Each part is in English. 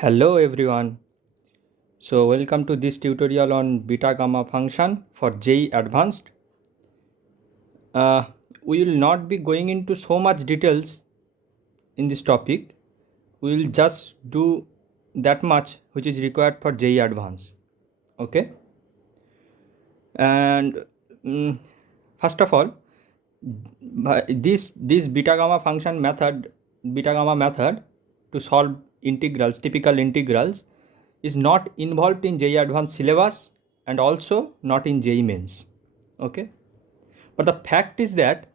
Hello everyone. So welcome to this tutorial on beta gamma function for JEE Advanced. We will not be going into so much details in this topic. We will just do that much which is required for JEE Advanced. Okay. And first of all, this beta gamma method to solve integrals, typical integrals, is not involved in JEE Advanced syllabus and also not in JEE Mains. Okay, but the fact is that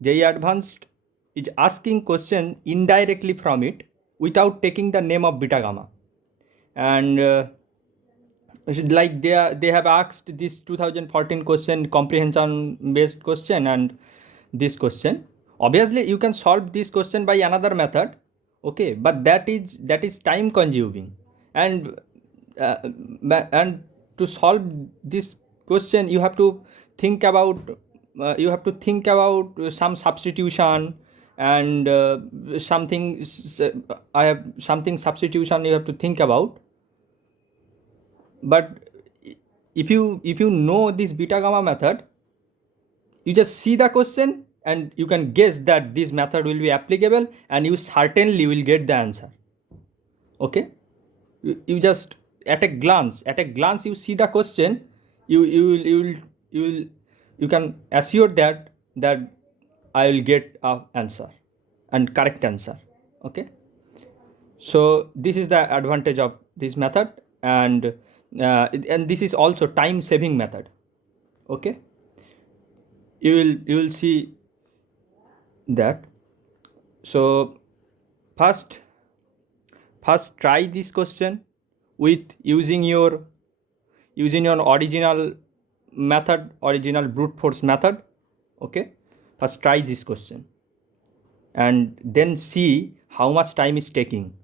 JEE Advanced is asking question indirectly from it without taking the name of beta gamma, and like they have asked this 2014 question, comprehension based question, and this question. Obviously you can solve this question by another method, okay, but that is time consuming, and uh, and to solve this question you have to think about some substitution, and I have something substitution you have to think about. But if you know this beta gamma method, you just see the question and you can guess that this method will be applicable, and you certainly will get the answer. Okay, you just at a glance you see the question, you can assure that I will get a answer and correct answer. Okay, so this is the advantage of this method, and this is also time saving method. Okay, you will see that. So first try this question with using your original method, original brute force method. Okay, first try this question and then see how much time is taking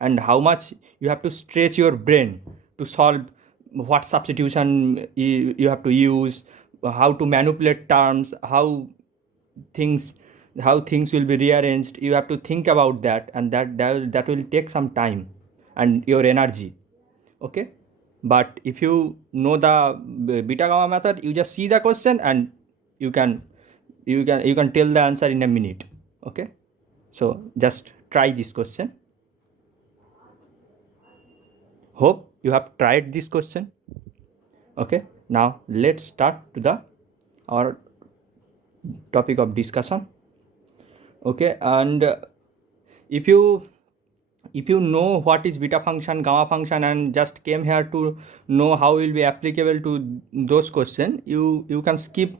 and how much you have to stretch your brain to solve, what substitution you have to use, how to manipulate terms, things how things will be rearranged. You have to think about that, and that will take some time and your energy. Okay, but if you know the beta gamma method, you just see the question and you can tell the answer in a minute. Okay, so just try this question. Hope you have tried this question. Okay, now let's start to the our topic of discussion. Okay, and if you know what is beta function, gamma function, and just came here to know how will be applicable to those questions, you can skip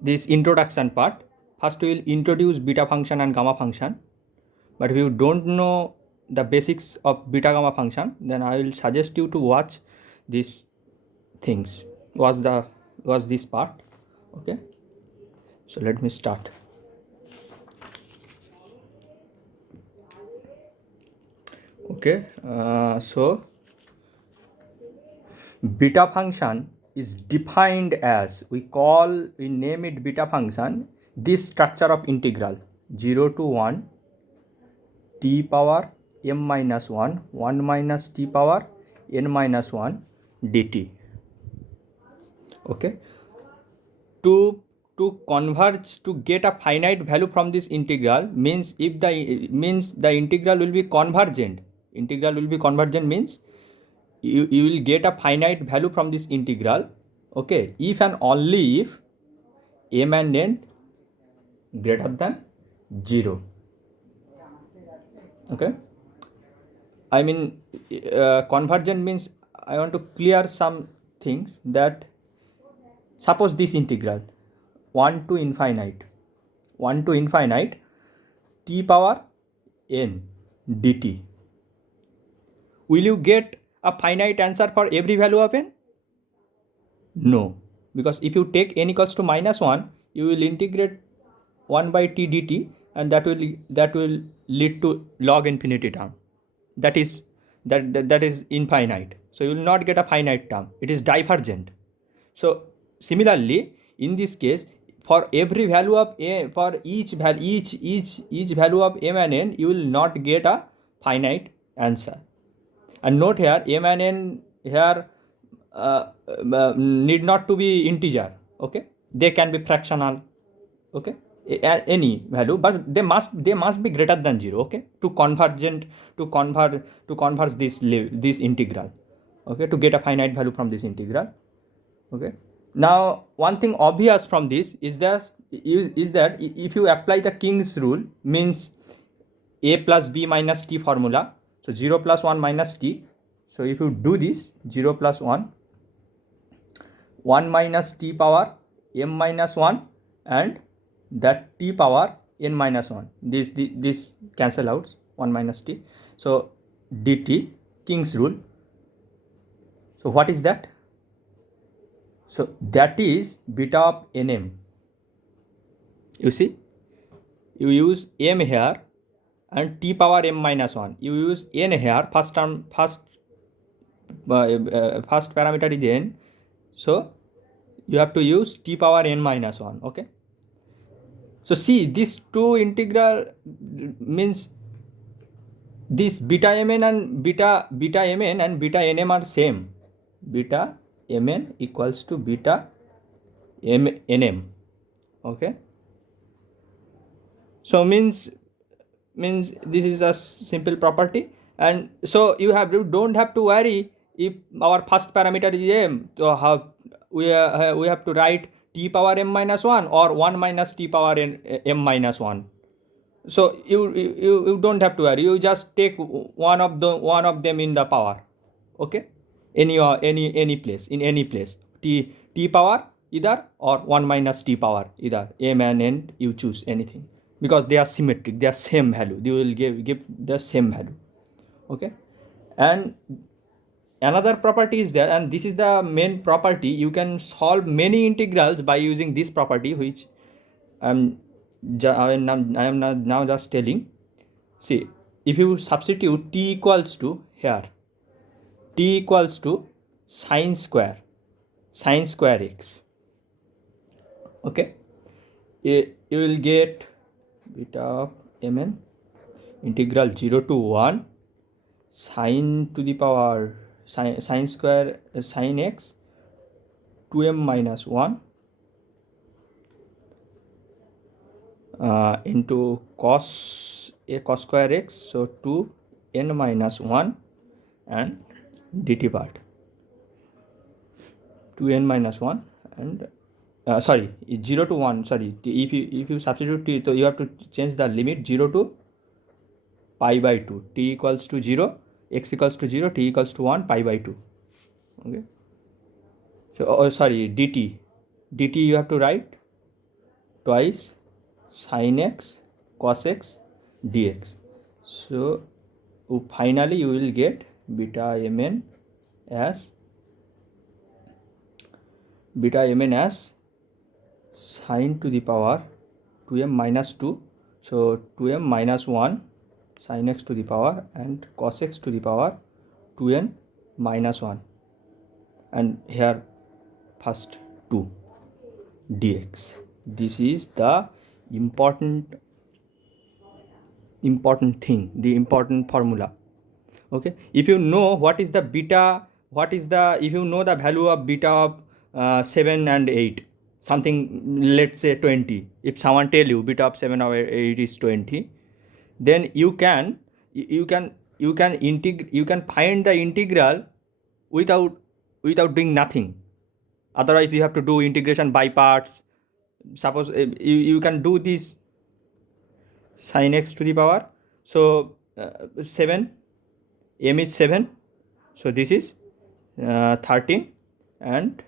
this introduction part. First we will introduce beta function and gamma function, but if you don't know the basics of beta gamma function, then I will suggest you to watch these things, watch this part. Okay, so let me start. Okay, so beta function is defined as, we name it beta function, this structure of integral 0 to 1 t power m minus 1 1 minus t power n minus 1 dt. Okay, to converge, to get a finite value from this integral means the integral will be convergent. Integral will be convergent means you will get a finite value from this integral. Okay, if and only if m and n greater than 0. Okay, I mean convergent means I want to clear some things, that suppose this integral 1 to infinite t power n dt, will you get a finite answer for every value of n? No, because if you take n equals to minus 1, you will integrate 1 by t dt, and that will lead to log infinity term. That is infinite. So you will not get a finite term. It is divergent. So similarly, in this case, for every value of a, for each value of m and n, you will not get a finite answer. And note here, m and n here need not to be integer. Okay, they can be fractional. Okay, any value, but they must be greater than 0. Okay, to convert this integral. Okay, to get a finite value from this integral. Okay, now one thing obvious from this is that if you apply the King's rule, means a plus b minus t formula, so 0 plus 1 minus t. So if you do this, 0 plus 1 minus t power m minus 1, and that t power n minus 1, this cancel out, 1 minus t, so dt, King's rule. So what is that? So that is beta of nm. You see, you use m here and t power m minus 1. You use n here, first parameter is n, so you have to use t power n minus 1. Okay, so see, these two integral means this beta mn and beta mn and beta nm are same. Beta mn equals to beta nm. Okay, so means this is a simple property, and so you don't have to worry if our first parameter is m, so how we have to write t power m minus 1 or 1 minus t power m minus 1. So you don't have to worry, you just take one of them in the power. Okay, any place, in any place, t power either or 1 minus t power either, m and n, you choose anything, because they are symmetric, they are same value, they will give the same value. Okay, and another property is there, and this is the main property. You can solve many integrals by using this property, which I am now just telling. See, if you substitute t equals to here, t equals to sine square x. Okay, you will get beta of mn integral 0 to 1 sine to the power sine square sine x 2m minus 1 into cos square x, so 2n minus 1, and dt part 2n minus 1, and sorry, 0 to 1, sorry, if you substitute t, so you have to change the limit 0 to pi by 2, t equals to 0, x equals to 0, t equals to 1, pi by 2. Okay, so sorry, dt you have to write twice sin x cos x dx. So finally you will get beta mn as sine to the power 2m minus 2, so 2m minus 1 sin x to the power and cos x to the power 2n minus 1, and here first 2 dx. This is the important thing, the important formula. Okay, if you know what is the beta, if you know the value of beta of 7 and 8, something, let's say 20, if someone tell you beta of 7 or 8 is 20, then you can find the integral without doing nothing. Otherwise you have to do integration by parts. Suppose you can do this sin x to the power, so 7, m is 7, so this is 13, and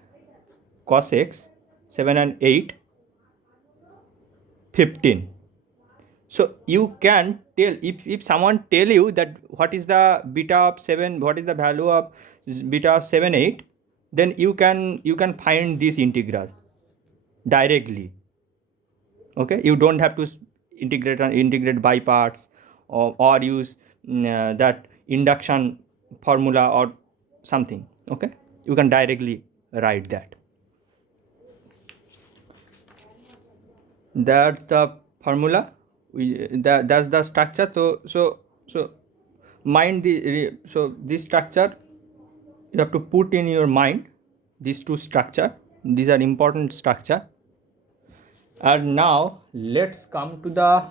cos x 7 and 8 15. So you can tell, if someone tell you that what is the beta of 7, what is the value of beta of 7 8, then you can find this integral directly. Okay, you don't have to integrate by parts, or use that induction formula or something. Okay, you can directly write that. That's the formula. That's the structure. So mind so this structure you have to put in your mind, these two structure, these are important structure. And now let's come to the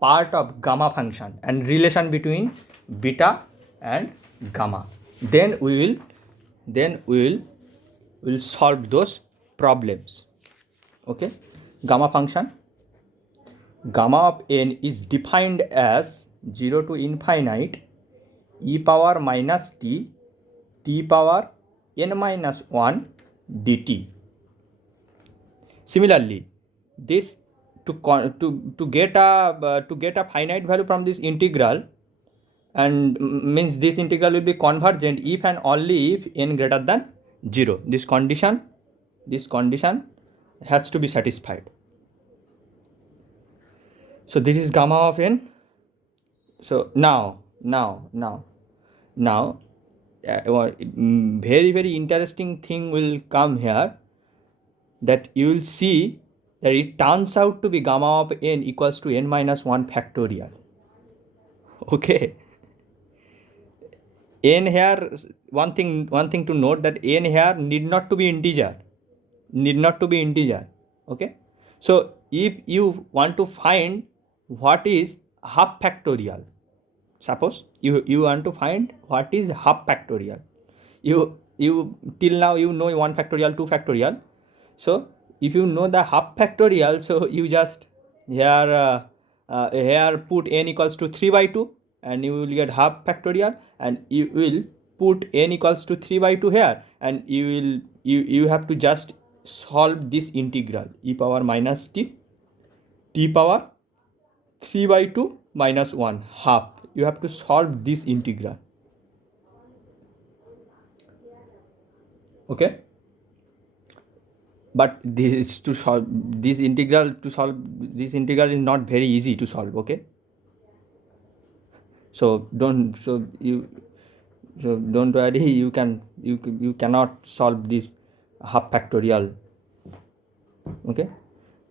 part of gamma function and relation between beta and gamma. Then we will solve those problems. Okay, gamma function, gamma of n is defined as 0 to infinite e power minus t power n minus 1 dt. Similarly, this to get a finite value from this integral, and means this integral will be convergent if and only if n greater than 0. This condition has to be satisfied. So this is gamma of n. So now very interesting thing will come here, that you will see that it turns out to be gamma of n equals to n minus 1 factorial. Okay, n here, one thing to note, that n here need not to be integer. Okay, so if you want to find what is half factorial, suppose you want to find what is half factorial, you till now you know 1 factorial, 2 factorial. So if you know the half factorial, so you just here put n equals to 3 by 2 and you will get half factorial, and you will put n equals to 3 by 2 here, and you have to just solve this integral e power minus t power 3 by 2 minus 1 half. You have to solve this integral. Okay, but this is to solve this integral. This integral is not very easy to solve. Okay, so don't worry, you cannot solve this half factorial. Okay,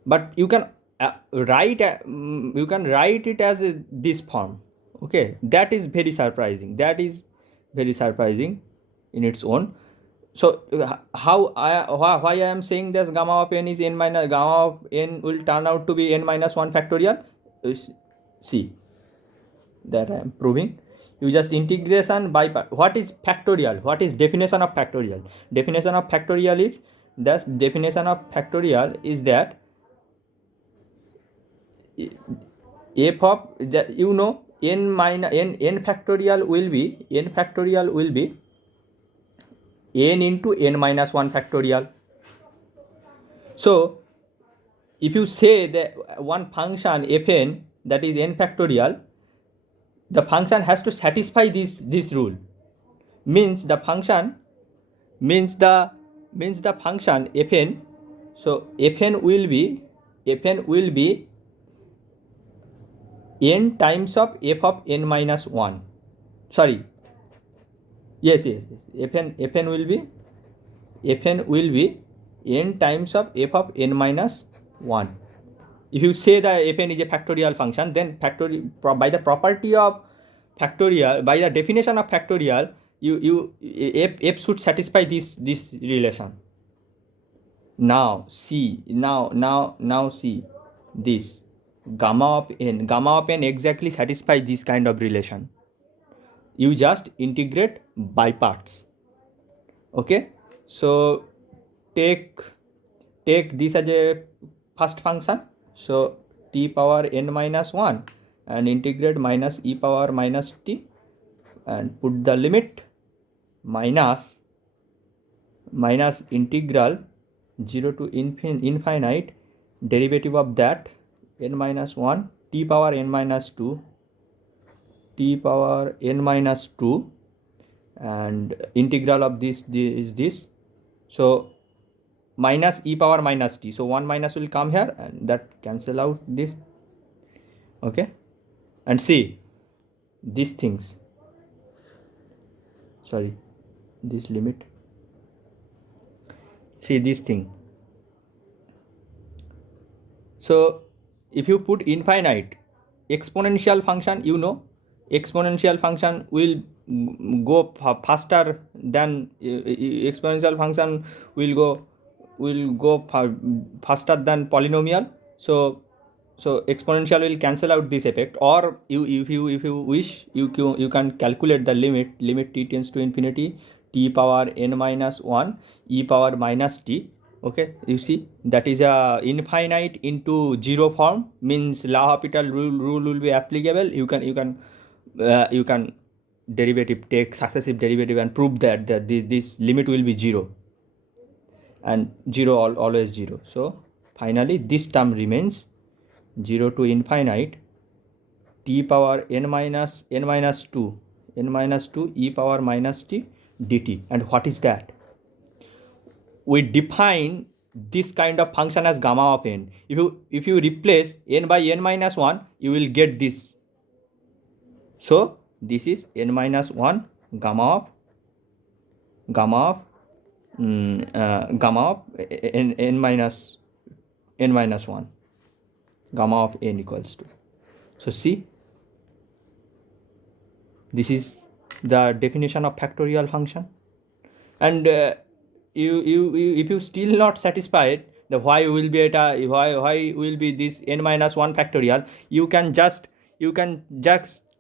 but you can write it as this form. Okay, that is very surprising. In its own. So why I am saying this gamma of n is n minus, gamma of n will turn out to be n minus 1 factorial. See, that I am proving. You just integration by part. What is factorial? What is definition of factorial? Definition of factorial is that f of that, you know, n minus n factorial will be n into n minus 1 factorial. So if you say that one function fn, that is n factorial, the function has to satisfy this rule. Means the function fn, so fn will be n times of f of n minus 1. Sorry, yes, fn will be n times of f of n minus 1. If you say that fn is a factorial function, then by the property of factorial, by the definition of factorial, f should satisfy this relation. Now see this gamma of n exactly satisfy this kind of relation. You just integrate by parts. Okay, so take this as a first function, so t power n minus 1, and integrate minus e power minus t, and put the limit minus integral 0 to infinite derivative of that n minus 1 t power n minus 2 and integral of this is this, so minus e power minus t, so 1 minus will come here and that cancel out this. Okay, and see these things, sorry, this limit, see this thing. So if you put infinite exponential function, you know exponential function will go faster than exponential function will go faster than polynomial. So exponential will cancel out this effect, or if you wish, you can calculate the limit t tends to infinity, t power n minus 1 e power minus t. Okay, you see that is a infinite into zero form, means L'Hopital rule will be applicable. You can derivative, take successive derivative and prove that this limit will be 0, and 0 always 0. So finally this term remains 0 to infinite t power n minus 2 e power minus t dt. And what is that? We define this kind of function as gamma of n. If you replace n by n minus 1, you will get this. So this is n minus 1 gamma of n minus 1, gamma of n equals to. So see, this is the definition of factorial function. And if you still not satisfied, the y will be at why will be this n minus 1 factorial, you can just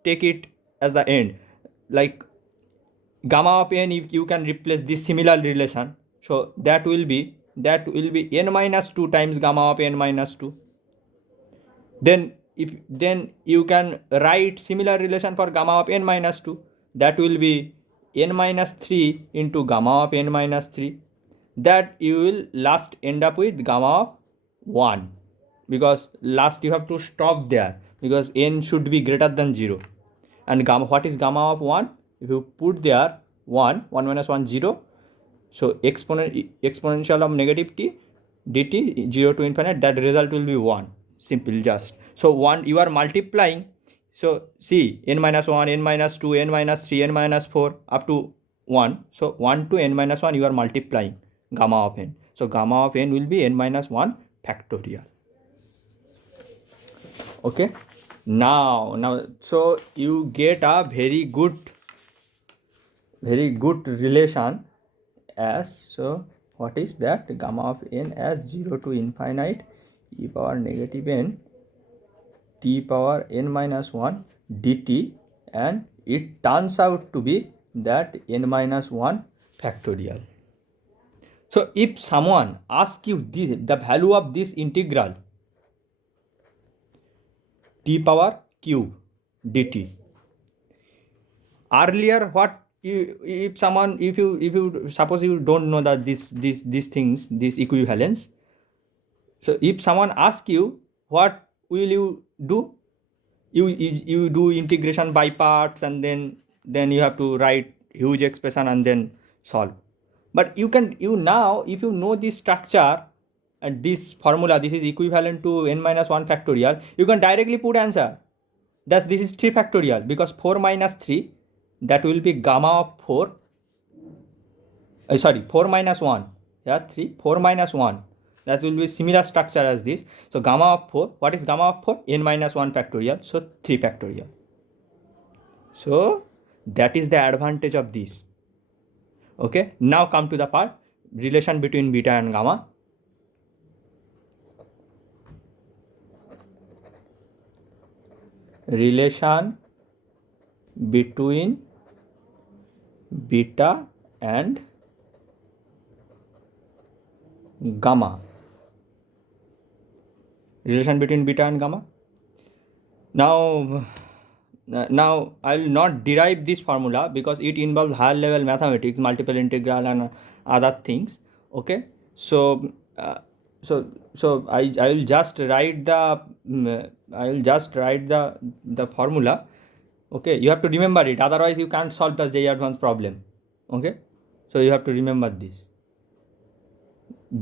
take it as the end, like gamma of n. If you can replace this similar relation, so that will be n minus 2 times gamma of n minus 2. Then you can write similar relation for gamma of n minus 2, that will be n minus 3 into gamma of n minus 3, that you will last end up with gamma of 1, because last you have to stop there, because n should be greater than 0. And gamma, what is gamma of 1? If you put there 1 minus 1 0, so exponential of negative t dt 0 to infinite, that result will be 1. Simple, just. So 1 you are multiplying. So see, n minus 1, n minus 2, n minus 3, n minus 4 up to 1. So 1 to n minus 1 you are multiplying gamma of n. So gamma of n will be n minus 1 factorial. Okay, now so you get a very good relation as, so what is that? Gamma of n as 0 to infinite e power negative n t power n minus 1 dt, and it turns out to be that n minus 1 factorial. So if someone asks you the value of this integral t power cube dt, earlier what, if you suppose you don't know that these things, this equivalence. So if someone asks you, what will you do? You do integration by parts, and then you have to write huge expression and then solve. But now if you know this structure and this formula, this is equivalent to n minus 1 factorial, you can directly put answer. Thus this is 3 factorial, because 4 minus 3, that will be gamma of 4. 4 minus 1. Yeah, 4 minus 1. That will be similar structure as this. So gamma of 4. What is gamma of 4? N minus 1 factorial. So 3 factorial. So that is the advantage of this. Okay. Now come to the part, relation between beta and gamma. Relation between beta and gamma. Relation between beta and gamma. Now I will not derive this formula, because it involves higher level mathematics, multiple integral and other things. Okay, so I will just write the formula. Okay, you have to remember it, otherwise you can't solve the J advanced problem. Okay, so you have to remember this.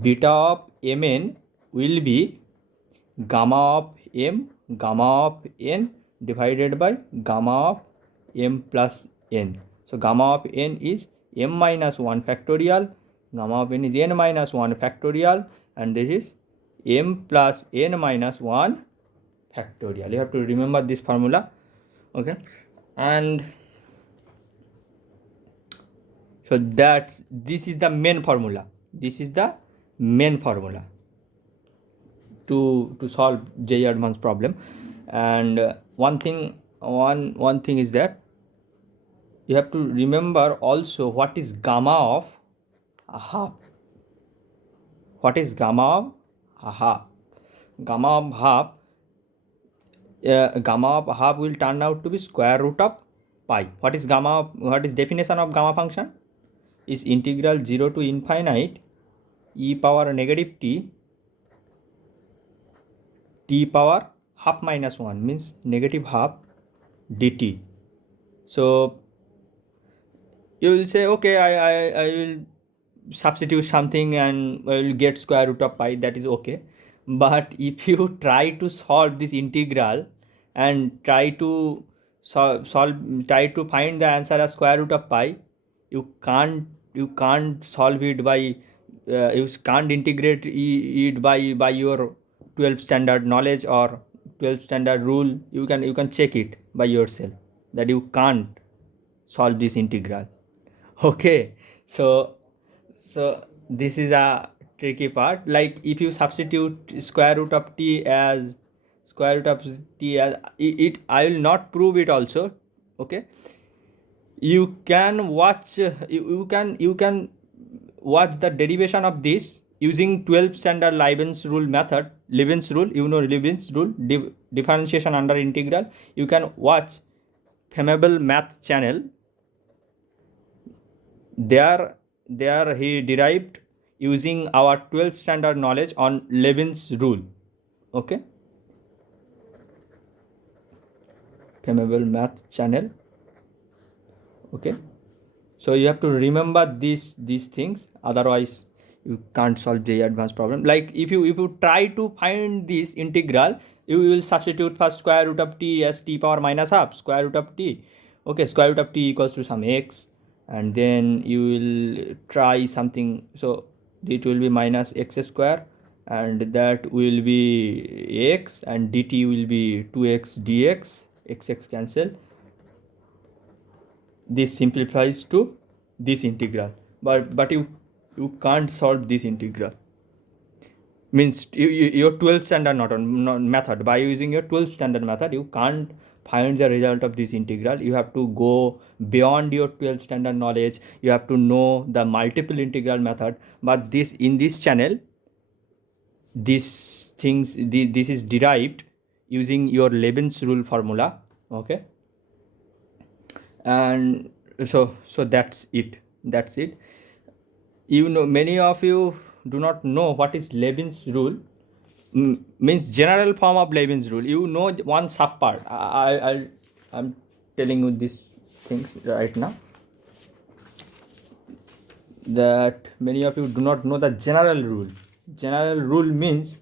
Beta of mn will be gamma of m gamma of n divided by gamma of m plus n. So gamma of n is m minus 1 factorial, gamma of n is n minus 1 factorial, and this is m plus n minus 1 factorial. You have to remember this formula. Okay, And so this is the main formula. This is the main formula to solve JEE Advanced problem. And one thing is that you have to remember also what is gamma of a half. What is gamma of a half? Gamma of half will turn out to be square root of pi. What is definition of gamma function? Is integral 0 to infinite e power negative t power half minus 1 means negative half dt. So you will say, okay, I will substitute something and I will get square root of pi, that is okay. But if you try to solve this integral and try to try to find the answer as square root of pi, you can't solve it by you can't integrate it by your 12th standard knowledge or 12th standard rule. You can check it by yourself that you can't solve this integral. Okay, so this is a tricky part. Like if you substitute square root of t as it, I will not prove it also. Okay, you can watch you can watch the derivation of this using 12th standard Leibniz rule method. Leibniz rule, you know Leibniz rule, differentiation under integral. You can watch Famable Math channel. There he derived using our 12th standard knowledge on Leibniz rule. Okay, Famable Math channel. Okay, so you have to remember these things, otherwise you can't solve the advanced problem. Like if you try to find this integral, you will substitute first square root of t as t power minus half square root of t. Okay, square root of t equals to some x, and then you will try something, so it will be minus x square, and that will be x, and dt will be 2x dx, x cancel. This simplifies to this integral, but you can't solve this integral. Means your 12th standard method, by using your 12th standard method you can't find the result of this integral. You have to go beyond your 12th standard knowledge. You have to know the multiple integral method. But this, in this channel, this is derived using your Leibniz rule formula. Okay, and so that's it. You know, many of you do not know what is Leibniz rule. Means general form of Leibniz rule. You know one subpart. I'm telling you these things right now, that many of you do not know the general rule. General rule means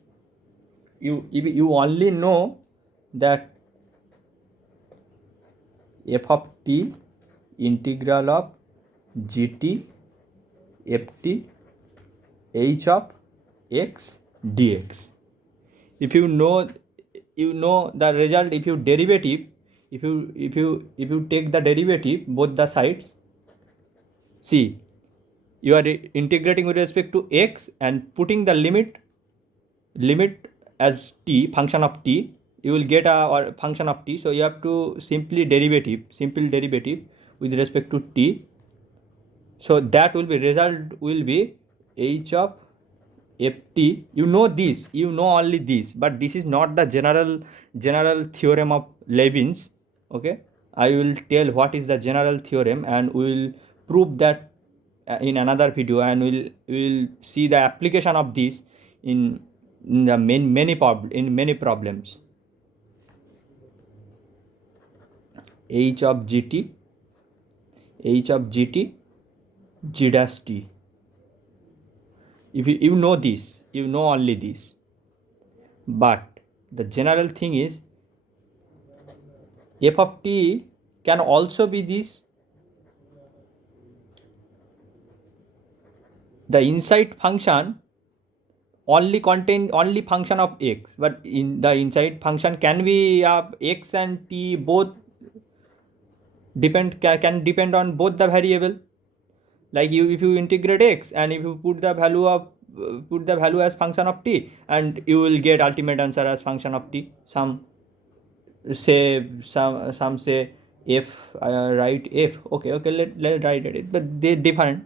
you only know that f of t integral of gt ft h of x dx. If you know the result. If you derivative, if you take the derivative both the sides, see, you are integrating with respect to x and putting the limit as t, function of t, you will get a function of t. So you have to simple derivative with respect to t. So that will be, result will be h of ft. You know this, you know only this, but this is not the general theorem of Leibniz. Okay, I will tell what is the general theorem, and we will prove that in another video, and we'll see the application of this in the many problems. h of gt g dash t. If you know this, you know only this, but the general thing is f of t can also be this. The inside function only function of x, but in the inside function can be of x and t both can depend on both the variable. Like if you integrate x and if you put the value of put the value as function of t, and you will get ultimate answer as function of t. Some say f, write f. Okay, let write it, but they different.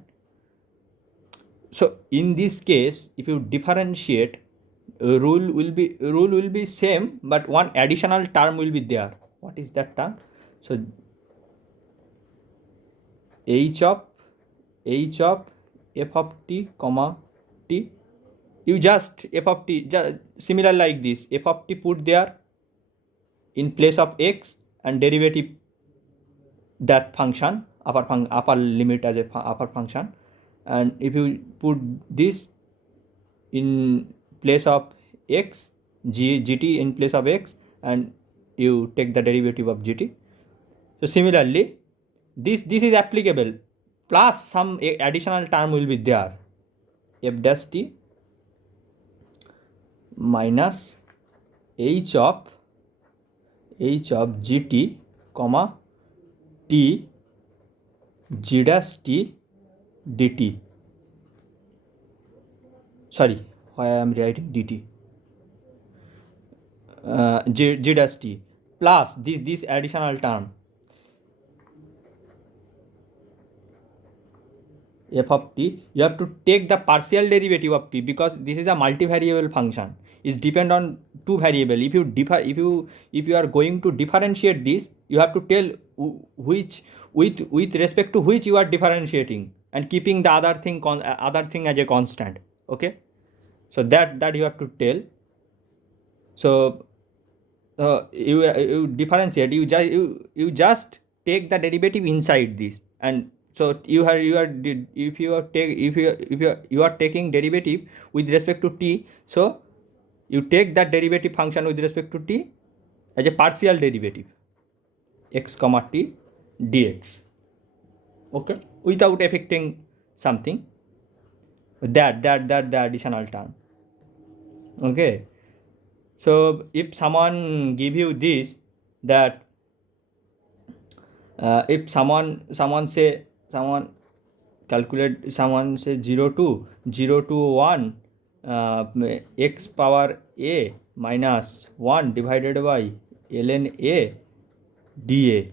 So in this case, if you differentiate, rule will be same, but one additional term will be there. What is that term? So h of f of t comma t, you just f of t just similar like this, f of t put there in place of x and derivative that function upper limit as a upper function, and if you put this in place of x, gt in place of x, and you take the derivative of gt. So similarly this is applicable, plus some additional term will be there, f dash t minus h of gt comma t g dash t dt. Sorry, why I am writing dt, g dash t plus this additional term f of t. You have to take the partial derivative of t, because this is a multivariable function. It's depend on two variable. If you are going to differentiate this, you have to tell which with respect to which you are differentiating, and keeping the other thing as a constant. Okay, so that you have to tell. So you differentiate, you just take the derivative inside this, and so you are taking derivative with respect to t, so you take that derivative function with respect to t as a partial derivative, x comma t dx. Okay, without affecting something, that the additional term. Okay, so if someone give you this, that if someone say calculate, someone say 0 to 1 x power a minus 1 divided by ln a dA,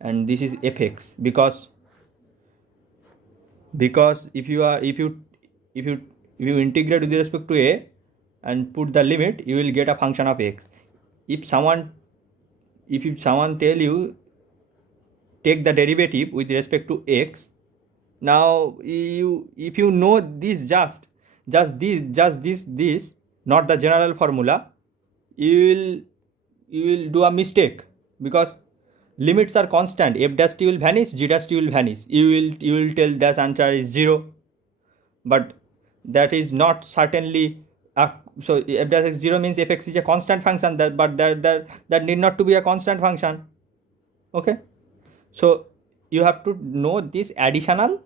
and this is fx, because if you integrate with respect to a and put the limit, you will get a function of x. If someone tell you take the derivative with respect to x, now if you know this, just this, not the general formula, you will do a mistake, because limits are constant. F dash t will vanish, g dash t will vanish. You will tell that answer is 0, but that is not certainly so f dash x 0 means fx is a constant function, that need not to be a constant function. Okay, so you have to know this additional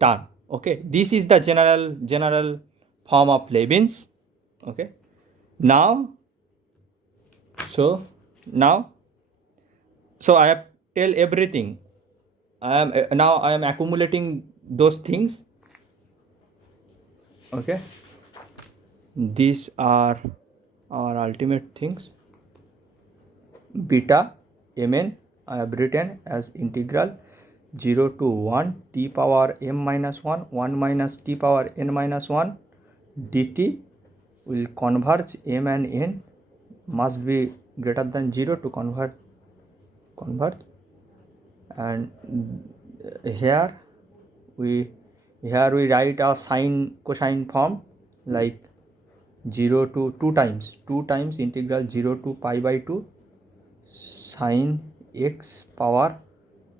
term. Okay, this is the general form of Leibniz. Okay, now so I have tell everything. I am accumulating those things. Okay, these are our ultimate things. Beta mn I have written as integral 0 to 1 t power m minus 1 1 minus t power n minus 1 dt will converge m and n must be greater than 0 to converge, and here we write a sine cosine form, like 0 to 2 times integral 0 to pi by 2 sine x power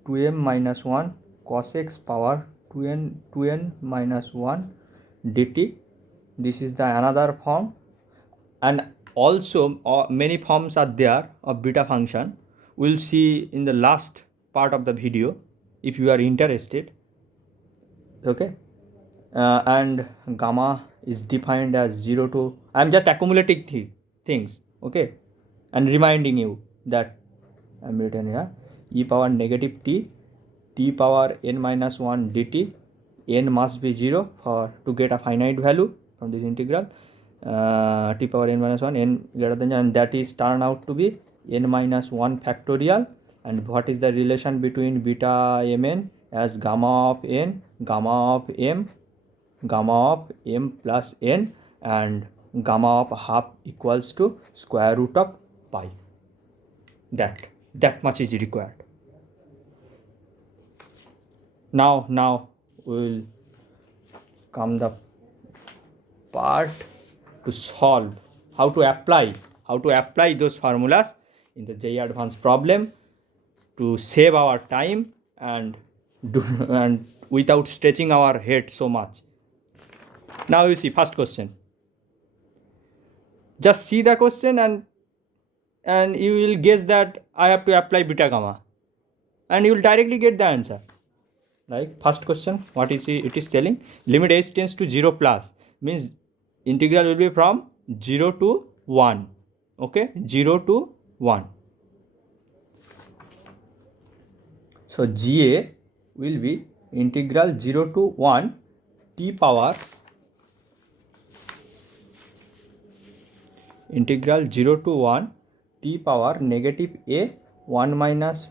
2m minus 1 cos x power 2n minus 1 dt. This is the another form, and also many forms are there of beta function. We'll see in the last part of the video if you are interested. Okay, and gamma is defined as 0 to, I am just accumulating things. Okay, and reminding you that I'm written here e power negative t power n minus 1 dt. N must be 0 for to get a finite value from this integral. T power n minus 1 n greater than, and that is turned out to be n minus 1 factorial. And what is the relation between beta mn as gamma of n, gamma of m plus n, and gamma of half equals to square root of pi. That much is required. Now we will come the part to solve how to apply those formulas in the JEE Advanced problem to save our time and without stretching our head so much. Now you see first question. Just see the question and you will guess that I have to apply beta gamma, and you will directly get the answer. Like first question, what is it is telling? Limit h tends to 0 plus means integral will be from 0 to 1. Okay, 0 to 1. So GA will be integral 0 to 1 t power integral 0 to 1 t power negative a 1 minus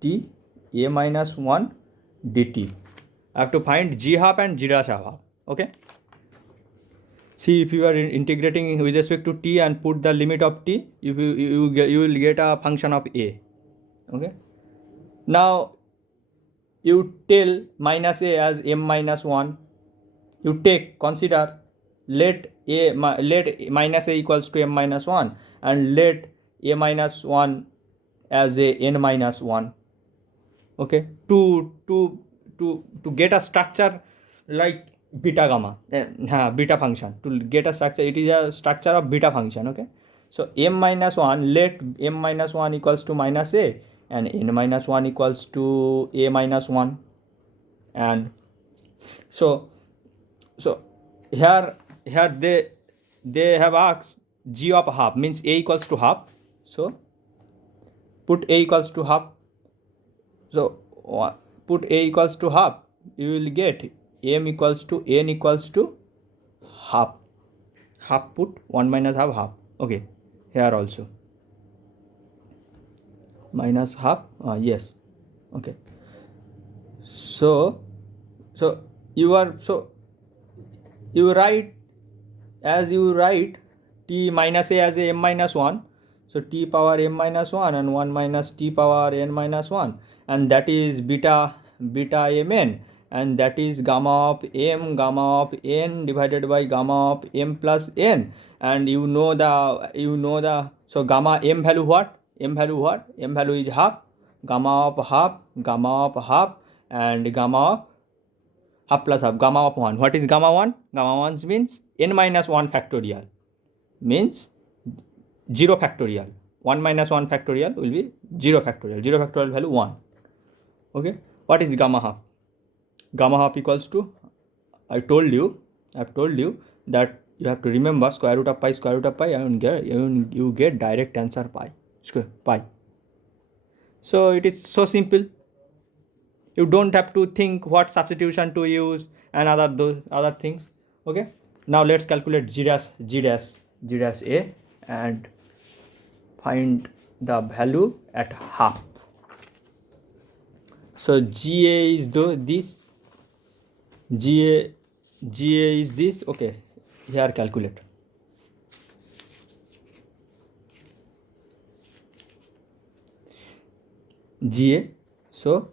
t a minus 1 dt. I have to find g half and g dash half. Okay. See, if you are integrating with respect to t and put the limit of t, you will get a function of a. Okay. Now you tell minus a as m minus 1. You consider let minus a equals to m minus 1 and let a minus 1 as a n minus 1. Okay, to get a structure like beta gamma, beta function, to get a structure, it is a structure of beta function. Okay, so m minus 1, let m minus 1 equals to minus a and n minus 1 equals to a minus 1. And so here they have asked g of half, means a equals to half. So put a equals to half. So put a equals to half, you will get m equals to n equals to half. Half put 1 minus half. Okay, here also minus half. Yes. Okay. So you write t minus a as a m minus 1. So t power m minus 1 and 1 minus t power n minus 1, and that is beta mn, and that is gamma of n divided by gamma of m plus n. And you know the so gamma m value what? M value is half. Gamma of half and gamma of half plus half, gamma of 1. What is gamma 1? Gamma 1 means n minus 1 factorial, means 0 factorial. 1 minus 1 factorial will be 0 factorial. 0 factorial value 1. Okay. What is gamma half? Gamma half equals to, I have told you that you have to remember square root of pi, and you get direct answer pi. So it is so simple. You don't have to think what substitution to use and other things. Okay. Now let's calculate g dash a and find the value at half. So GA is this. GA is this. Okay. Here calculate. GA. So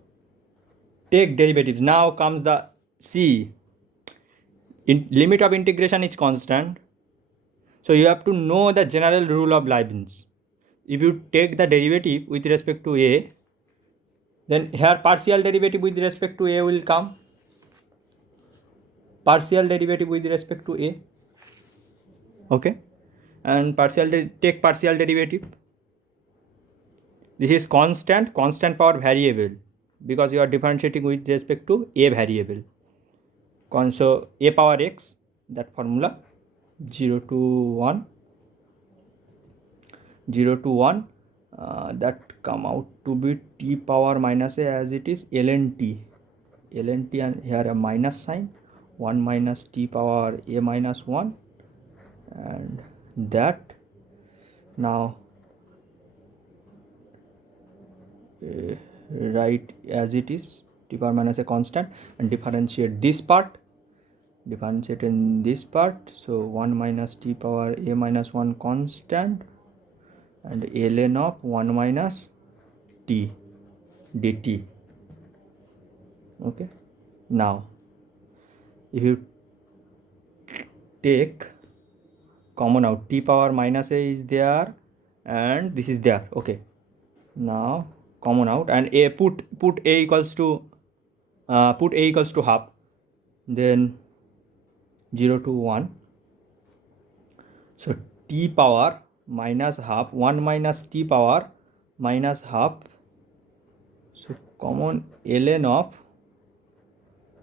take derivatives. Now comes the C. Limit of integration is constant. So you have to know the general rule of Leibniz. If you take the derivative with respect to a, then here partial derivative with respect to a will come. Partial derivative with respect to a. Okay. And take partial derivative. This is constant power variable, because you are differentiating with respect to a variable. So a power x, that formula 0 to 1 0 to 1, that come out to be t power minus a, as it is ln t, and here a minus sign, 1 minus t power a minus 1, and that now write as it is, t power minus a constant, and differentiate this part, differentiate in this part. So 1 minus t power a minus 1 constant, and ln of 1 minus t dt. Okay, now if you take common out, t power minus a is there and this is there. Okay, now common out, and a put a equals to half, then 0 to 1. So t power minus half, 1 minus t power minus half, so common ln of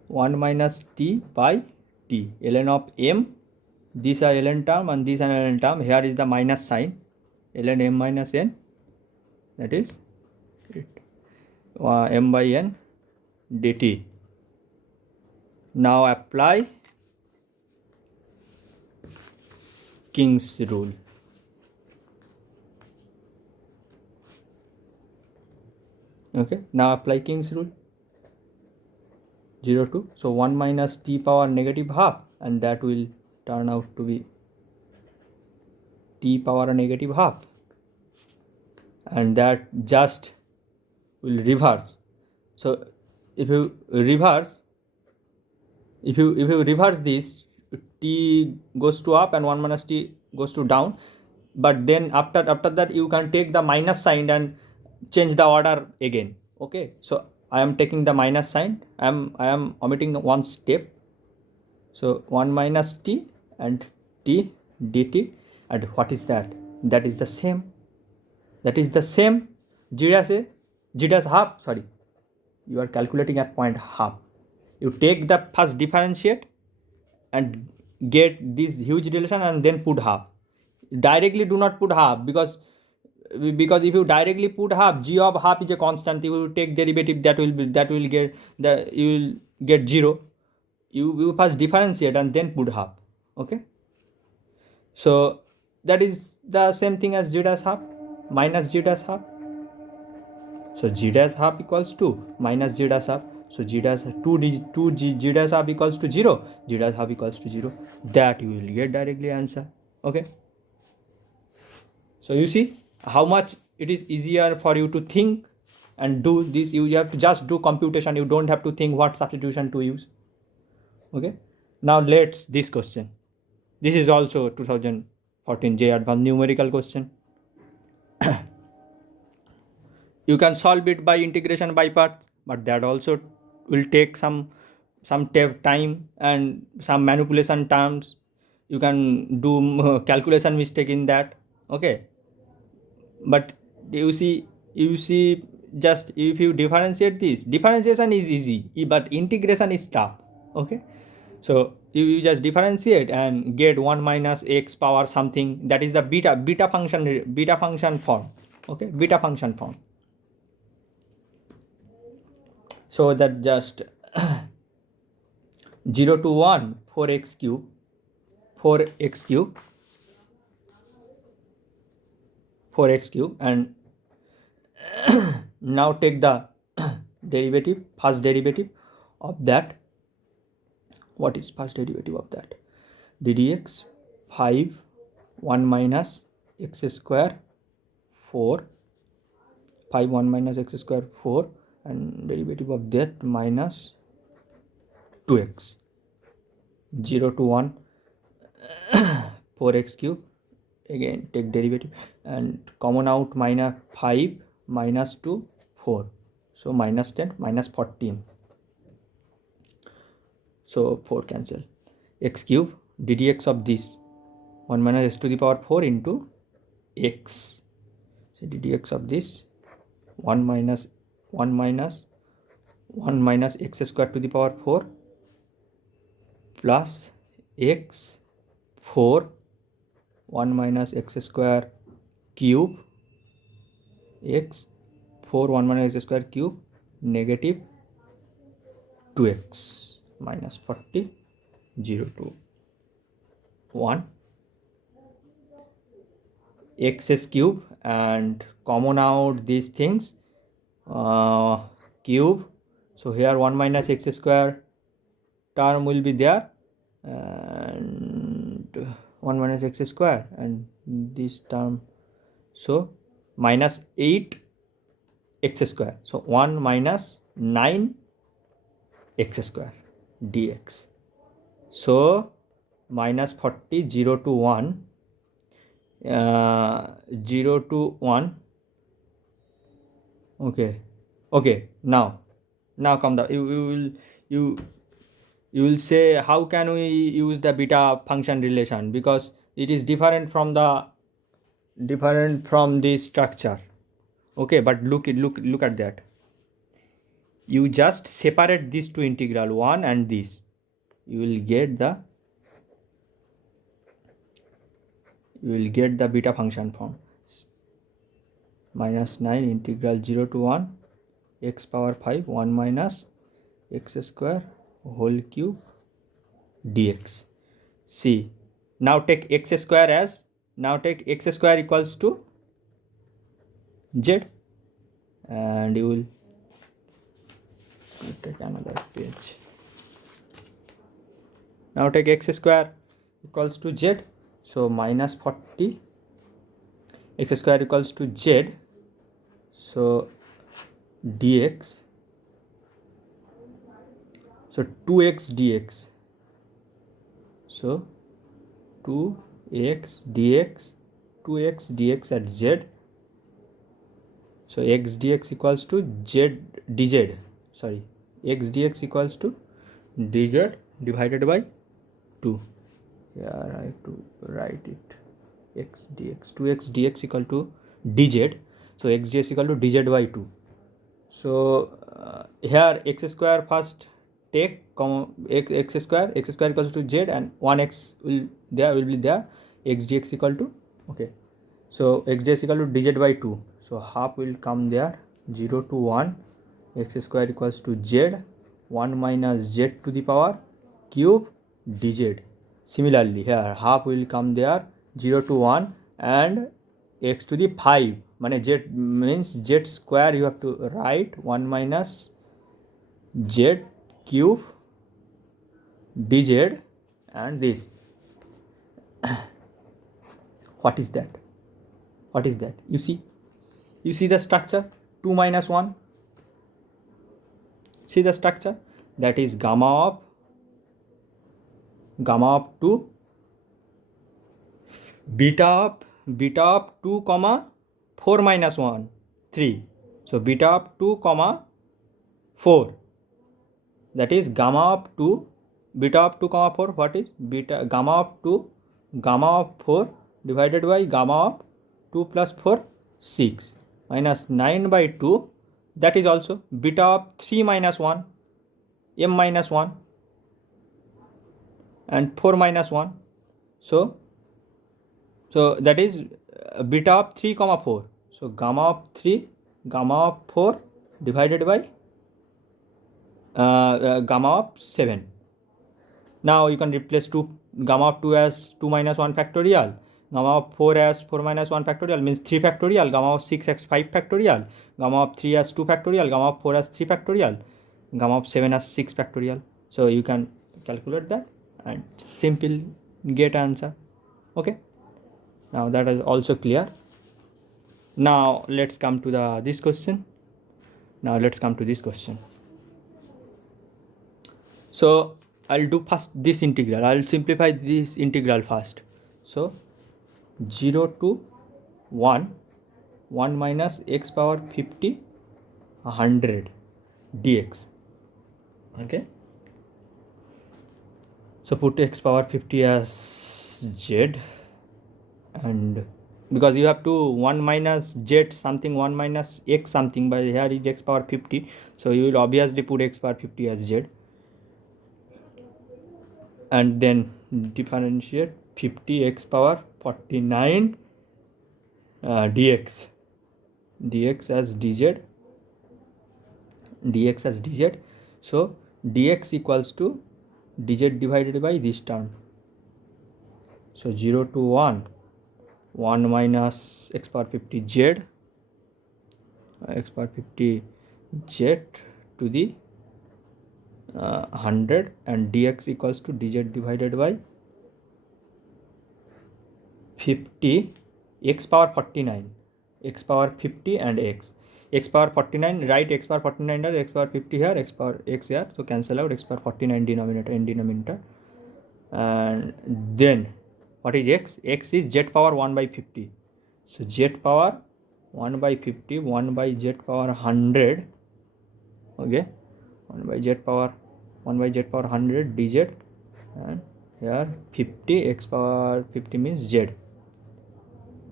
1 minus t by t, ln of m, these are ln term and these are ln term, here is the minus sign, ln m minus n, that is m by n dt. Now apply King's rule. Okay, now apply King's rule. 0 to, so 1 minus t power negative half, and that will turn out to be t power negative half, and that just will reverse. So if you reverse this, t goes to up and 1 minus t goes to down, but then after that you can take the minus sign and change the order again. Okay, so I am taking the minus sign, I am omitting one step, so 1 minus t and t dt, and what is that? That is the same g dash half, sorry, you are calculating at point half. You take the first differentiate and get this huge relation and then put half. Directly do not put half, because if you directly put half, g of half is a constant, you will take derivative, that will get you will get 0. You first differentiate and then put half. Okay, so that is the same thing as g dash half minus g dash half. So g dash half equals to minus g dash half. So g dash 2 g dash half equals to 0. G dash half equals to 0. That you will get directly answer. Okay. So you see how much it is easier for you to think and do this. You have to just do computation. You don't have to think what substitution to use. Okay. Now let's this question. This is also 2014 J Advanced numerical question. You can solve it by integration by parts, but that also will take some time and some manipulation terms. You can do calculation mistake in that. Okay, but you see just if you differentiate this, differentiation is easy, but integration is tough. Okay, so you just differentiate and get 1 minus x power something, that is the beta function form. Okay, beta function form. So that just 0 to 1 4x cube and now take the first derivative of that. What is first derivative of that? ddx 5 1 minus x square 4, 5 1 minus x square 4, and derivative of that minus 2x. 0 to 1 4x cube, again take derivative and common out, minus 5 minus 2 4, so minus 10 minus 14, so 4 cancel. X cube ddx of this 1 minus s to the power 4 into x, so ddx of this 1 minus x square to the power 4 plus x 4 1 minus x square cube x 4 1 minus x square cube negative 2x minus 40 0 to 1 x's cube, and common out these things, cube. So here 1 minus x square term will be there, and 1 minus x square, and this term, so minus 8 x square, so 1 minus 9 x square dx. So minus 40 0 to 1, 0 to 1. Okay, now come the you will say, how can we use the beta function relation, because it is different from the structure. Okay, but look at that. You just separate these two integral, 1 and this, you will get the beta function form. Minus 9 integral 0 to 1 x power 5 1 minus x square whole cube dx. See, now take x square equals to z, and you will take another page. Now take x square equals to z, so minus 40 x square equals to z, so dx, so 2x dx, so 2x dx at z, so x dx equals to z dz, sorry, x dx equals to dz divided by 2. Here I have to write it, x dx, 2x dx equal to dz, so x dx equal to dz by 2. So here x square first take, x square equals to z, and 1x will be there, x dx equal to, okay, so x dx equal to dz by 2, so half will come there, 0 to 1 x square equals to z, 1 minus z to the power cube dz. Similarly here half will come there, 0 to 1, and x to the 5, z means z square, you have to write 1 minus z cube dz, and this what is that? You see the structure, 2 minus 1, see the structure, that is gamma of 2, beta of 2 comma 4 minus 1 3, so beta of 2 comma 4, that is gamma of 2, beta of 2 comma 4, what is beta, gamma of 2, gamma of 4 divided by gamma of 2 plus 4 6 minus 9 by 2, that is also beta of 3 minus 1 m minus 1 and 4 minus 1, so that is beta of 3 comma 4, so gamma of 3 gamma of 4 divided by gamma of 7. Now you can replace gamma of 2 as 2 minus 1 factorial, gamma of 4 as 4 minus 1 factorial, means 3 factorial, gamma of 6 as 5 factorial, gamma of 3 as 2 factorial, gamma of 4 as 3 factorial, gamma of 7 as 6 factorial. So you can calculate that and simple get answer. Okay, now that is also clear. Now let's come to this question. So I'll do first this integral, I'll simplify this integral first. So 0 to 1 minus x power 50 100 dx. Okay, so put x power 50 as z, and because you have to 1 minus z something, 1 minus x something, but here is x power 50, so you will obviously put x power 50 as z, and then differentiate 50 x power 49 dx as dz, so dx equals to dz divided by this term. So 0 to 1 minus x power 50 z z to the 100, and dx equals to dz divided by 50 x power 49, x power 50 and x power 49, write x power 49 as x power 50 here, x power x here, so cancel out x power 49 denominator in denominator. And then what is x? X is z power 1 by 50, so z power 1 by 50, 1 by z power 100, okay, 1 by z power 100 dz, and here 50 x power 50 means z.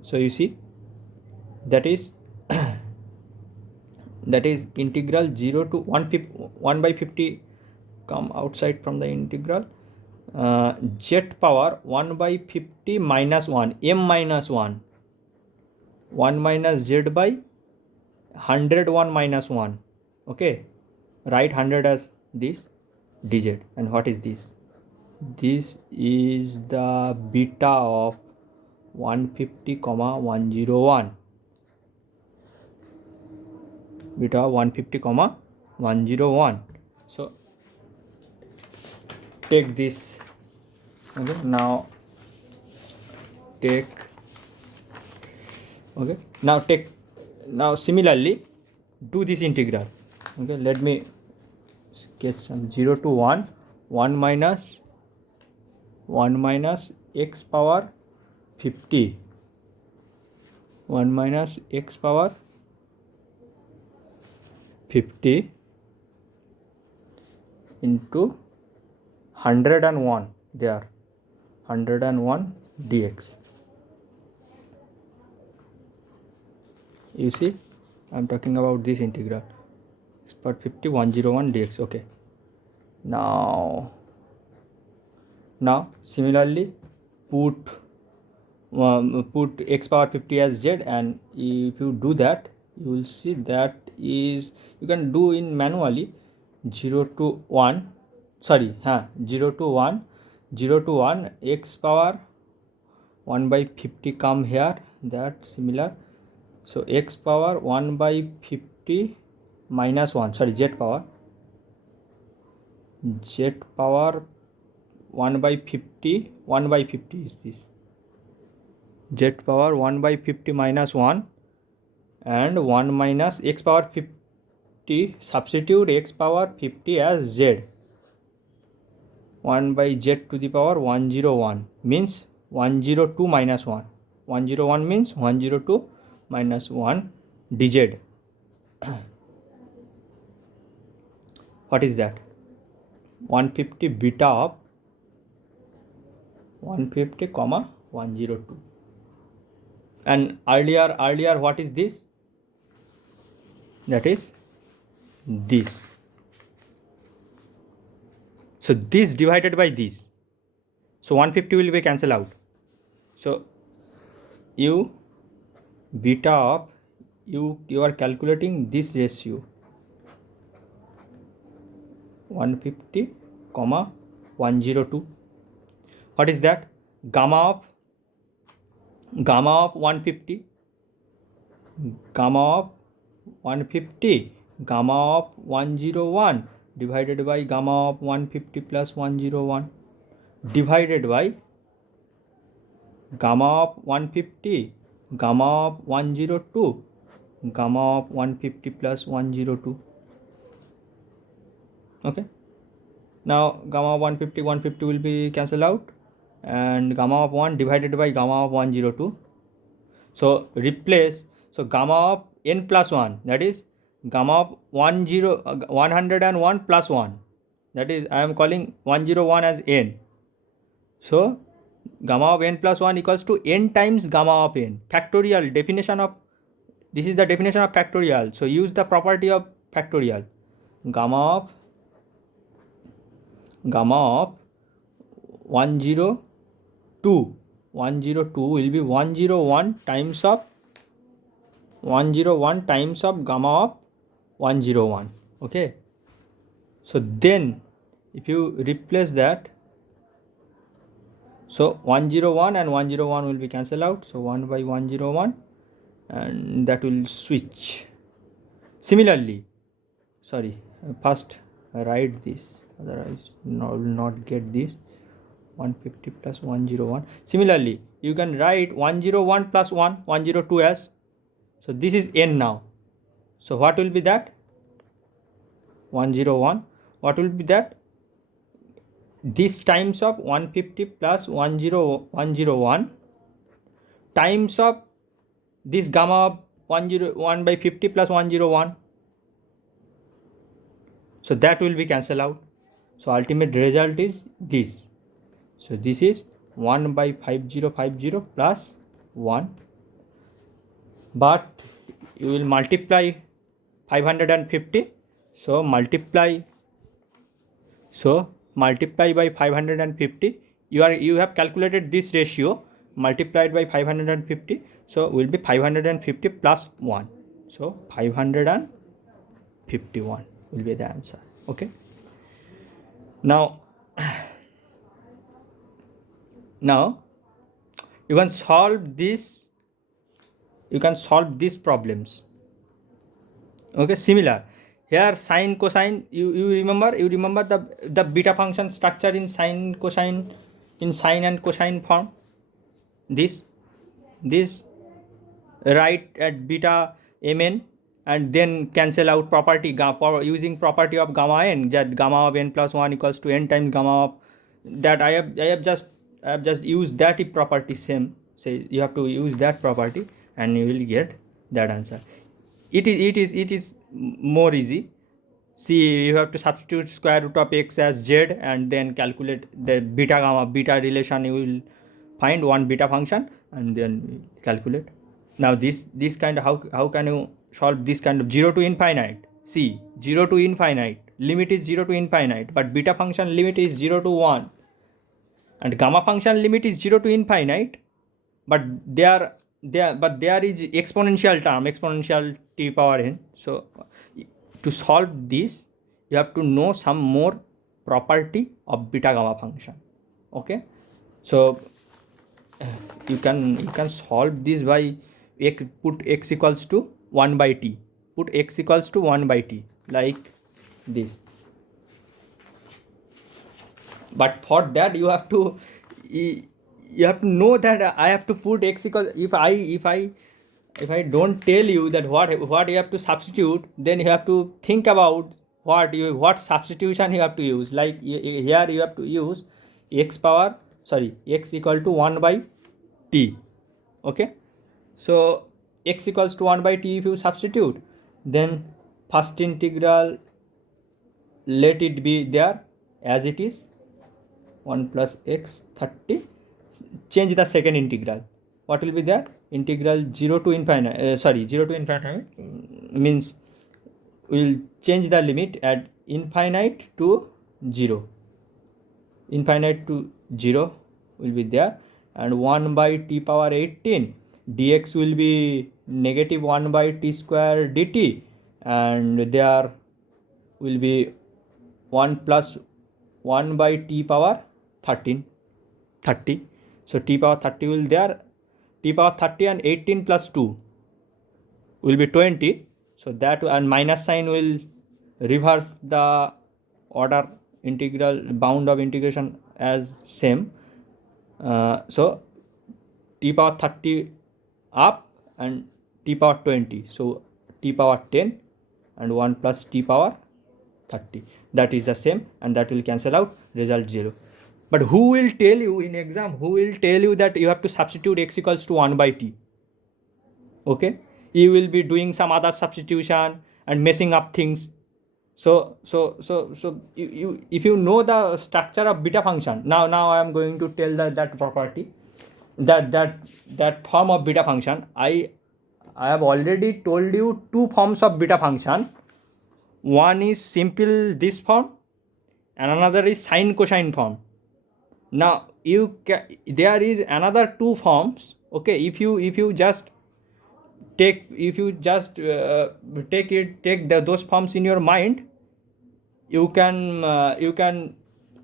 So you see, that is integral 0 to 1 by 50 come outside from the integral, z power 1 by 50 minus 1, m minus 1 minus z by 100 1 minus 1, okay, write 100 as this dz. And what is this? This is the beta of 150 comma 101, beta 150 comma 101. So take this, okay, now take, okay, now similarly do this integral, okay, let me sketch some. 0 to 1 minus x power 50, 1 minus x power 50 into 101, there 101 dx. You see, I am talking about this integral, x power 50 101 dx, okay. Now similarly put x power 50 as z, and if you do that, you will see that is, you can do in manually. 0 to 1 x power 1 by 50 come here, that similar. So x power 1 by 50 minus 1, z power 1 by 50 is this, z power 1 by 50 minus 1, and 1 minus x power 50, substitute x power 50 as z, 1 by z to the power 101 means 102 minus 1, 101 means 102 minus 1 dz. What is that? 150 beta of 150 comma 102. And earlier what is this? That is this. So this divided by this, so 150 will be cancelled out. So you beta of you are calculating this ratio 150 comma 102. What is that? Gamma of 150, gamma of 150, gamma of 101 divided by gamma of 150 plus 101 divided by gamma of 150, gamma of 102, gamma of 150 plus 102. Okay, now gamma of 150 will be cancelled out, and gamma of 1 divided by gamma of 102. So replace, so gamma of n plus 1, that is gamma of 101 plus 1, that is I am calling 101 as n. So gamma of n plus 1 equals to n times gamma of n, factorial definition of, this is the definition of factorial, so use the property of factorial. Gamma of 102 will be 101 times of 101 times of gamma of 101. Okay, so then if you replace that, so 101 and 101 will be cancelled out, so 1 by 101, and that will switch. Similarly, sorry, first write this, otherwise I will not get this. 150 plus 101. Similarly, you can write 101 plus 1, 102 as, so this is n now. So what will be that? 101. What will be that? This times of 150 plus 101 times of this gamma of 101 by 50 plus 101. So that will be cancelled out. So ultimate result is this. So this is 1 by 5050 plus 1. But you will multiply 550. So multiply by 550. You have calculated this ratio, multiplied by 550. So will be 550 plus 1. So 551 will be the answer. Okay. Now you can solve this. You can solve these problems. Okay, similar. Here sine cosine, you remember the beta function structure in sine cosine, in sine and cosine form. This write at beta mn and then cancel out property using property of gamma n, that gamma of n plus 1 equals to n times gamma of that. I have just used that property same. Say you have to use that property and you will get that answer. It is more easy. See, you have to substitute square root of x as z and then calculate the beta gamma beta relation. You will find one beta function and then calculate. Now this kind of, how can you solve this kind of 0 to infinite? See, 0 to infinite, limit is 0 to infinite, but beta function limit is 0 to 1, and gamma function limit is 0 to infinite, but there is exponential term, exponential t power n. So to solve this, you have to know some more property of beta gamma function. Okay, so you can solve this by put x equals to 1 by t. Put x equals to 1 by t like this. But for that you have to know that I have to put x equals, if I don't tell you that what you have to substitute, then you have to think about what substitution you have to use. Like here you have to use x equal to 1 by t. Okay, so x equals to 1 by t, if you substitute, then first integral, let it be there as it is, 1 plus x 30. Change the second integral. What will be there? Integral 0 to infinite, 0 to infinite means we will change the limit at infinite to 0. Infinite to 0 will be there, and 1 by t power 18 dx will be negative 1 by t square dt, and there will be 1 plus 1 by t power 30. So t power 30 will there, t power 30 and 18 plus 2 will be 20. So that, and minus sign will reverse the order, integral bound of integration as same. So t power 30 up and t power 20, so t power 10 and 1 plus t power 30, that is the same, and that will cancel out, result 0. But who will tell you in exam, who will tell you that you have to substitute x equals to 1 by t? Okay, you will be doing some other substitution and messing up things. So you if you know the structure of beta function, now I am going to tell that property, that form of beta function. I have already told you two forms of beta function. One is simple this form and another is sine cosine form. Now there is another two forms. Okay, if you just if you just take those forms in your mind, you can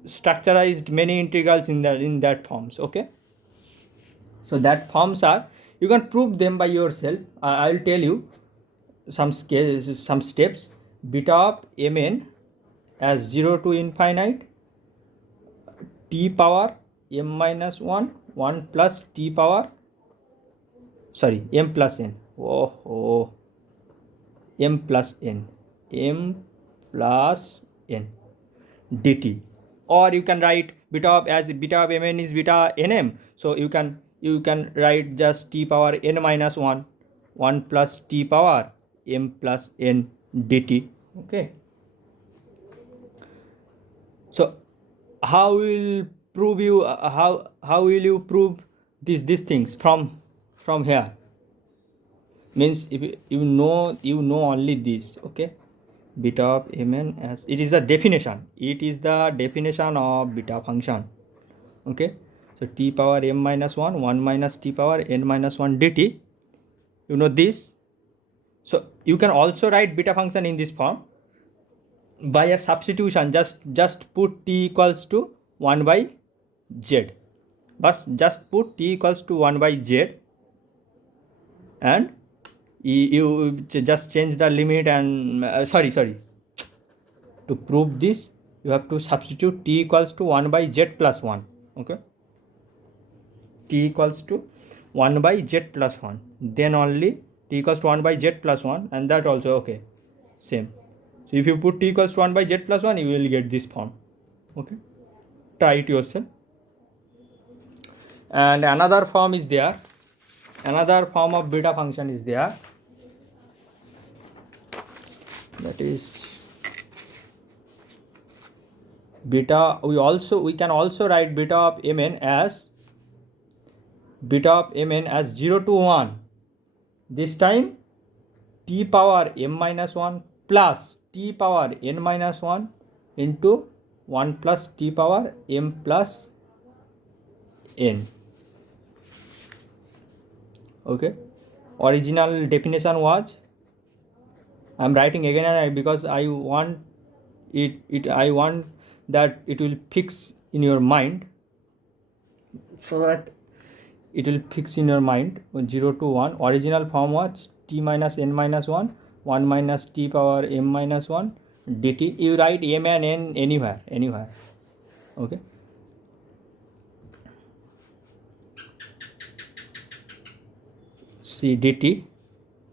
structurized many integrals in that forms. Okay, so that forms are, you can prove them by yourself. I will tell you some steps. Beta of mn as 0 to infinite t power m minus 1 1 plus t power, sorry, m plus n. Oh, m plus n, m plus n dt. Or you can write beta of, as beta of mn is beta nm, so you can write just t power n minus 1 1 plus t power m plus n dt. Okay, so how will prove you how will you prove these things from here? Means if you know only this. Okay, beta of mn as, it is the definition, of beta function. Okay, so t power m minus 1 1 minus t power n minus 1 dt, you know this. So you can also write beta function in this form by a substitution. Just put t equals to 1 by z, but just put t equals to 1 by z, and you just change the limit and sorry, to prove this you have to substitute t equals to 1 by z plus 1. Okay, t equals to 1 by z plus 1, then only t equals to 1 by z plus 1, and that also okay, same. So if you put t equals to 1 by z plus 1, you will get this form. Okay, try it yourself. And another form is there, another form of beta function is there, that is beta. We can also write beta of mn as 0 to 1. This time t power m minus 1 plus t power n minus 1 into 1 plus t power m plus n. Okay, original definition was, I am writing again and again because I want I want that it will fix in your mind, so that it will fix in your mind. 0 to 1, original form was t minus n minus 1 1 minus t power m minus 1 dt. You write m and n anywhere. Okay, c dt,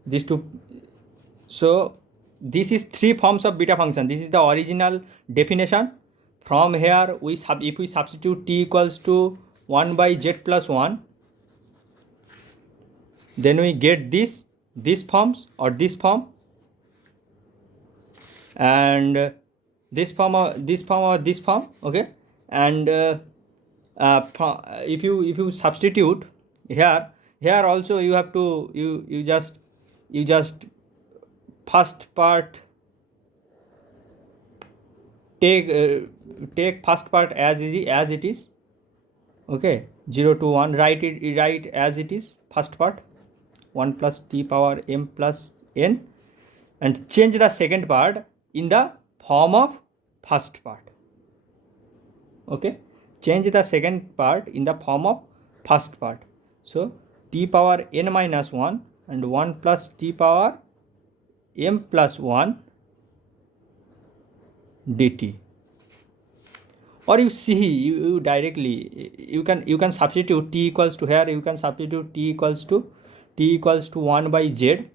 these two. So this is three forms of beta function. This is the original definition. From here if we substitute t equals to 1 by z plus 1, then we get these forms, or this form, and this form or this form or this form. Okay, and if you substitute here also, you have to you just first part, take first part as it is. Okay, 0 to 1, write as it is, first part 1 plus t power m plus n, and change the second part in the form of first part. Okay, change the second part in the form of first part. So t power n minus 1 and 1 plus t power m plus 1 dt. Or you see, you directly you can substitute t equals to, here you can substitute t equals to 1 by z,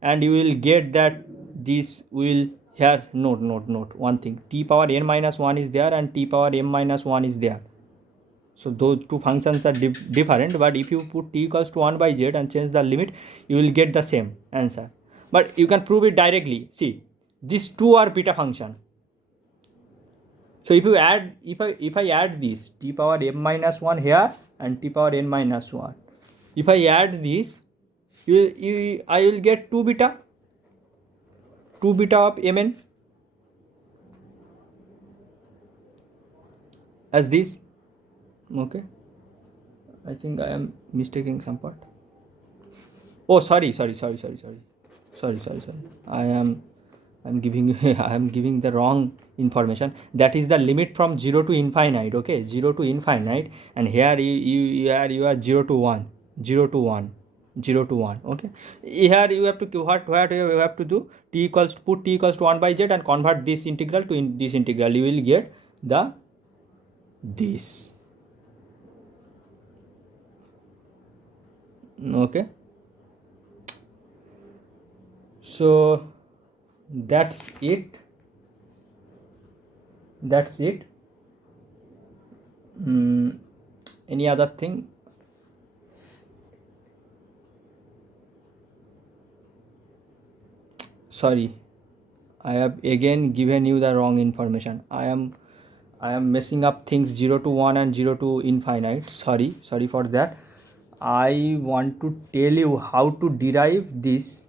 and you will get that this will, here note one thing, t power n minus 1 is there and t power m minus 1 is there. So those two functions are different, but if you put t equals to 1 by z and change the limit, you will get the same answer. But you can prove it directly. See, these two are beta function. So if you add, if I add this t power m minus 1 here and t power n minus 1, if I add this, I will get 2 beta of mn as this. Okay, I think I am mistaking some part. Oh, sorry. I'm giving I'm giving the wrong information. That is the limit from 0 to infinite. Okay, 0 to infinite, and here you are 0 to 1, 0 to 1, 0 to 1. Okay, here you have to what you have to do, put t equals to 1 by z and convert this integral to this integral. You will get the this. Okay, so that's it. Any other thing? Sorry, I have again given you the wrong information. I am messing up things 0 to 1 and 0 to infinite. Sorry for that. I want to tell you how to derive this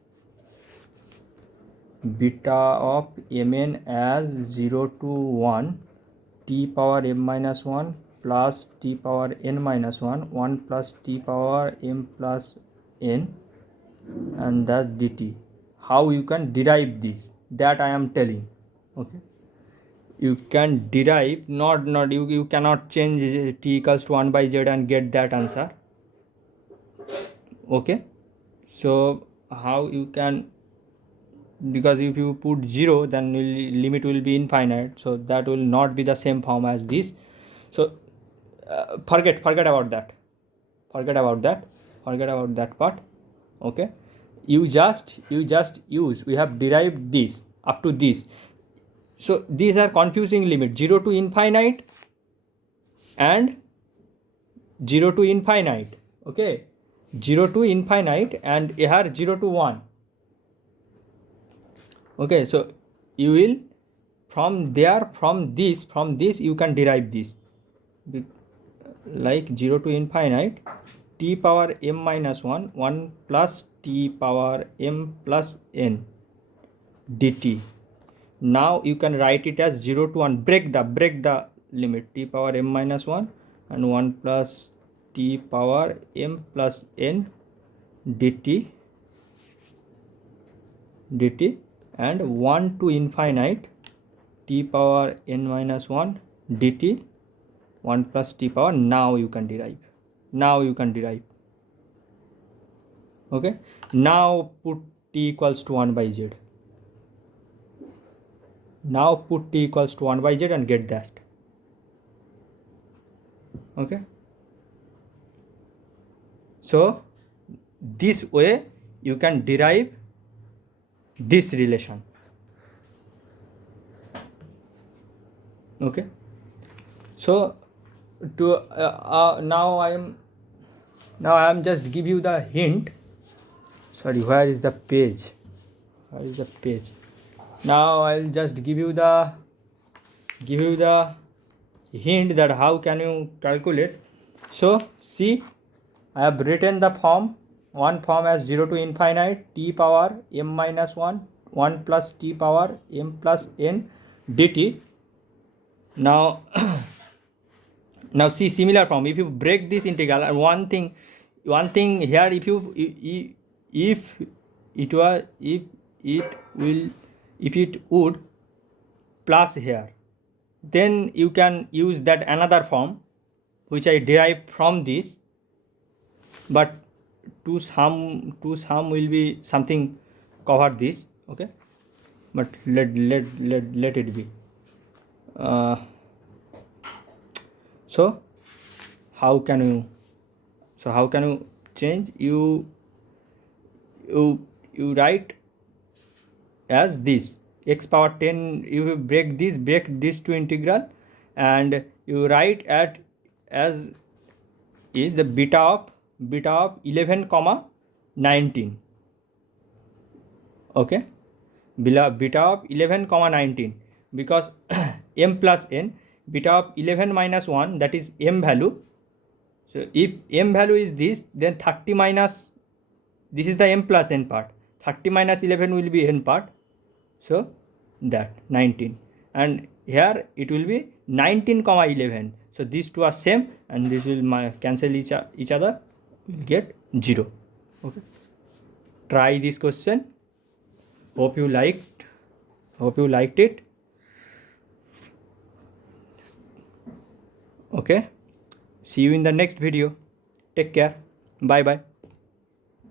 beta of mn as 0 to 1 t power m minus 1 plus t power n minus 1 plus t power m plus n, and that's dt. How you can derive this, that I am telling. Okay, you can derive, not you cannot change t equals to 1 by z and get that answer. Okay, so how you can, because if you put 0 then limit will be infinite, so that will not be the same form as this. So forget about that, forget about that part. Okay, you just use, we have derived this up to this. So these are confusing limit, 0 to infinite and 0 to infinite. Okay, 0 to infinite and here 0 to 1. Okay, so you will from this you can derive this, like 0 to infinite t power m minus 1 plus t power m plus n dt. Now you can write it as 0 to 1, break the limit, t power m minus 1 and 1 plus t power m plus n dt and 1 to infinite t power n minus 1 dt 1 plus t power. Now you can derive. Okay, now put t equals to 1 by z. Now put t equals to 1 by z and get that. Okay, so this way you can derive this relation. Okay, so to now I am just give you the hint. Sorry, where is the page? Now I'll just give you the hint that how can you calculate. So see, I have written the one form as 0 to infinite t power m minus 1 plus t power m plus n dt. Now now see similar form. If you break this integral, and one thing here, if it would plus here, then you can use that another form which I derived from this, but to some will be something cover this. Okay, but let it be. So how can you change? You write as this x power 10. You break this to integral, and you write as is the beta of 11 comma 19. Okay, beta of 11 comma 19, because m plus n, beta of 11 minus 1, that is m value. So if m value is this, then 30 minus, this is the m plus n part, 30 minus 11 will be n part, so that 19, and here it will be 19 comma 11. So these two are same, and this will cancel each other, will get 0. Okay, try this question. Hope you liked it. Okay, see you in the next video. Take care. Bye bye.